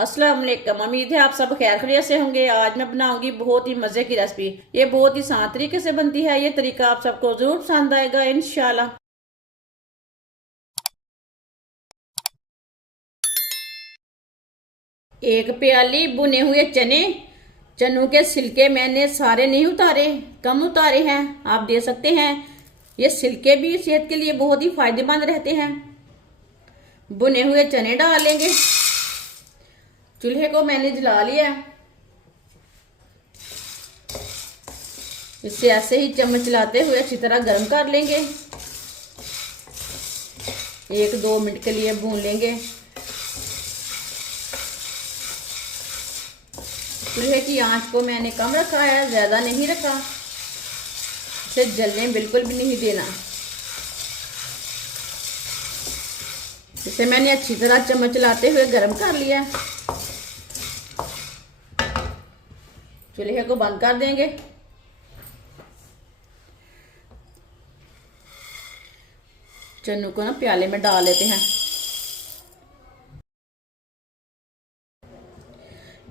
अस्सलाम वालेकुम। उम्मीद है आप सब खैर खैरियत से होंगे। आज मैं बनाऊंगी बहुत ही मज़े की रेसिपी। ये बहुत ही आसान तरीके से बनती है। ये तरीका आप सबको ज़रूर पसंद आएगा इंशाल्लाह। एक प्याली बुने हुए चने। चनों के छिलके मैंने सारे नहीं उतारे, कम उतारे हैं। आप दे सकते हैं। ये छिलके भी सेहत के लिए बहुत ही फायदेमंद रहते हैं। बुने हुए चने डालेंगे। चूल्हे को मैंने जला लिया है। इसे ऐसे ही चम्मच चलाते हुए अच्छी तरह गर्म कर लेंगे। 1-2 मिनट के लिए भून लेंगे। चूल्हे की आंच को मैंने कम रखा है, ज़्यादा नहीं रखा। इसे जलने बिल्कुल भी नहीं देना। इसे मैंने अच्छी तरह चम्मच चलाते हुए गर्म कर लिया। चूल्हे को बंद कर देंगे। चनों को ना प्याले में डाल लेते हैं।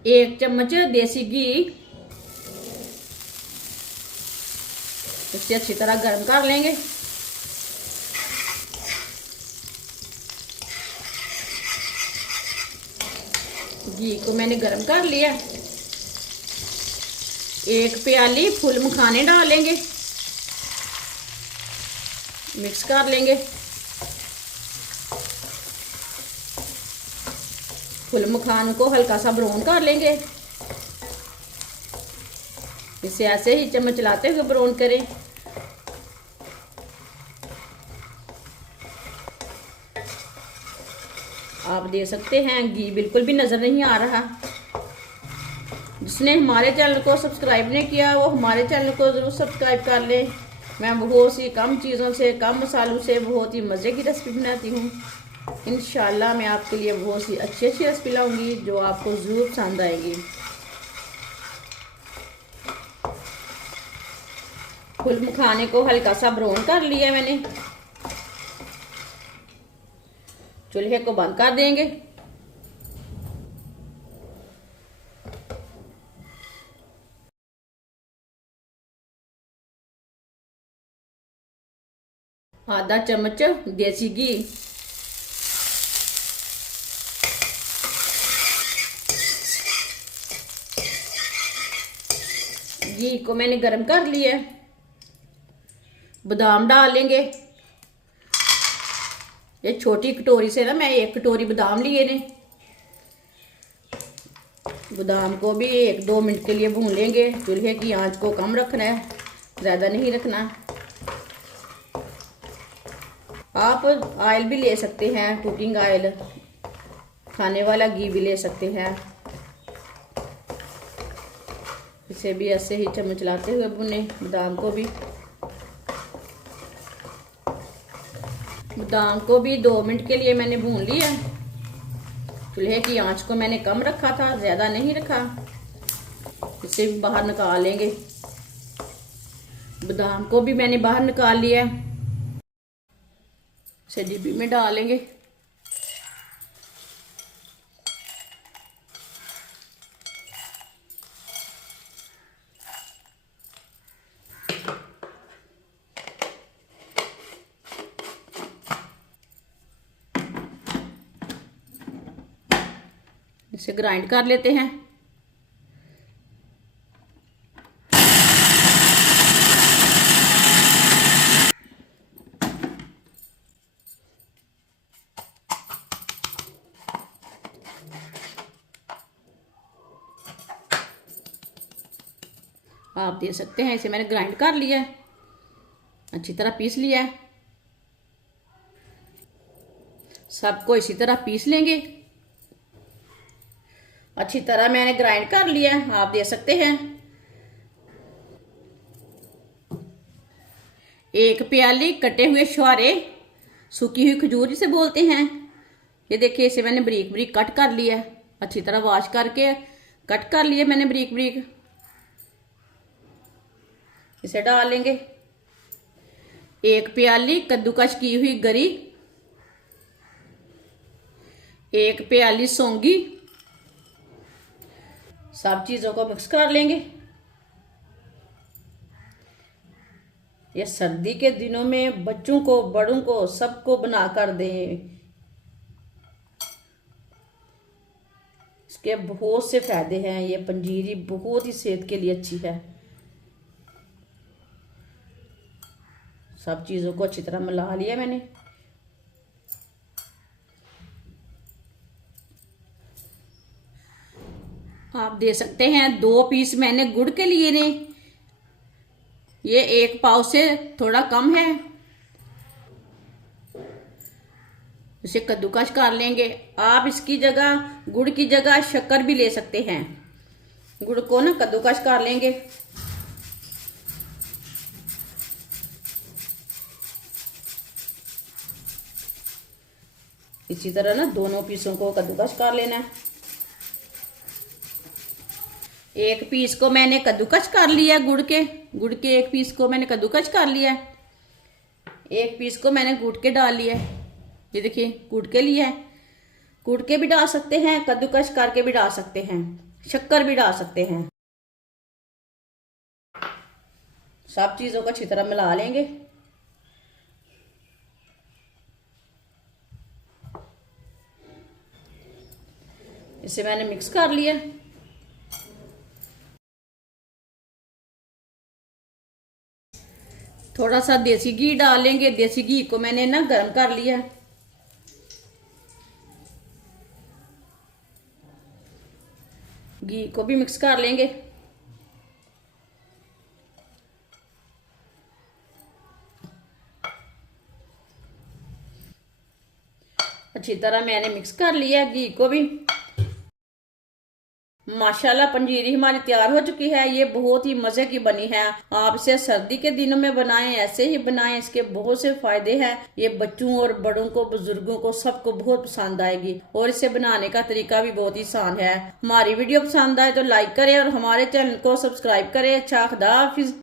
1 चम्मच देसी घी। इसे अच्छी तरह गर्म कर लेंगे। घी को मैंने गर्म कर लिया। 1 प्याली फूल मखाने डालेंगे। मिक्स कर लेंगे। फूल मखान को हल्का सा ब्राउन कर लेंगे। इसे ऐसे ही चम्मच चलाते हुए ब्राउन करें। आप दे सकते हैं। घी बिल्कुल भी नजर नहीं आ रहा। जिसने हमारे चैनल को सब्सक्राइब नहीं किया वो हमारे चैनल को जरूर सब्सक्राइब कर ले। मैं बहुत सी कम चीज़ों से, कम मसालों से बहुत ही मज़े की रेसिपी बनाती हूँ। इंशाल्लाह मैं आपके लिए बहुत सी अच्छी अच्छी रेसिपी लाऊंगी जो आपको ज़रूर पसंद आएगी। फूल मखाने को हल्का सा ब्राउन कर लिया मैंने। चूल्हे को बंद कर देंगे। आधा चम्मच देसी घी। घी को मैंने गरम कर लिया। बादाम डालेंगे। ये छोटी कटोरी से ना मैं 1 कटोरी बादाम लिए ने। बादाम को भी 1-2 मिनट के लिए भून लेंगे। चूल्हे की आंच को कम रखना है, ज़्यादा नहीं रखना। आप ऑयल भी ले सकते हैं, कुकिंग ऑयल, खाने वाला घी भी ले सकते हैं। इसे भी ऐसे ही चम्मच चलाते हुए भुने। बादाम को भी 2 मिनट के लिए मैंने भून लिया। चूल्हे की आंच को मैंने कम रखा था, ज़्यादा नहीं रखा। इसे भी बाहर निकाल लेंगे। बादाम को भी मैंने बाहर निकाल लिया। इसे डिब्बी में डालेंगे। इसे ग्राइंड कर लेते हैं। आप दे सकते हैं। इसे मैंने ग्राइंड कर लिया है, अच्छी तरह पीस लिया है। सबको इसी तरह पीस लेंगे। अच्छी तरह मैंने ग्राइंड कर लिया है, आप दे सकते हैं। 1 प्याली कटे हुए छुहारे, सूखी हुई खजूर जिसे बोलते हैं। ये देखिए, इसे मैंने बारीक बारीक कट कर लिया है। अच्छी तरह वॉश करके कट कर लिया मैंने बारीक बारीक। इसे डालेंगे। 1 प्याली कद्दूकस की हुई गरी। 1 प्याली सौंगी। सब चीज़ों को मिक्स कर लेंगे। ये सर्दी के दिनों में बच्चों को, बड़ों को, सबको बना कर दें। इसके बहुत से फायदे हैं। ये पंजीरी बहुत ही सेहत के लिए अच्छी है। सब चीज़ों को अच्छी तरह मिला लिया मैंने। आप दे सकते हैं 2 पीस मैंने गुड़ के लिए ने। ये 1 पाव से थोड़ा कम है। इसे कद्दूकस कर लेंगे। आप इसकी जगह, गुड़ की जगह शक्कर भी ले सकते हैं। गुड़ को ना कद्दूकस कर लेंगे। इसी तरह ना दोनों पीसों को कद्दूकस कर लेना है। 1 पीस को मैंने कद्दूकस कर लिया गुड़ के 1 पीस को मैंने कद्दूकस कर लिया। 1 पीस को मैंने गुड़ के डाल लिया। ये देखिए गुड़ के लिए है। गुड़ के भी डाल सकते हैं, कद्दूकस करके भी डाल सकते हैं, शक्कर भी डाल सकते हैं। सब चीजों को अच्छी तरह मिला लेंगे। इसे मैंने मिक्स कर लिया। थोड़ा सा देसी घी डाल लेंगे। देसी घी को मैंने ना गर्म कर लिया। घी को भी मिक्स कर लेंगे। अच्छी तरह मैंने मिक्स कर लिया घी को भी। माशाल्लाह पंजीरी हमारी तैयार हो चुकी है। ये बहुत ही मजे की बनी है। आप इसे सर्दी के दिनों में बनाएं, ऐसे ही बनाएं। इसके बहुत से फायदे हैं। ये बच्चों और बड़ों को, बुजुर्गों को, सबको बहुत पसंद आएगी। और इसे बनाने का तरीका भी बहुत ही आसान है। हमारी वीडियो पसंद आए तो लाइक करें और हमारे चैनल को सब्सक्राइब करें। अच्छा, खुदा हाफिज।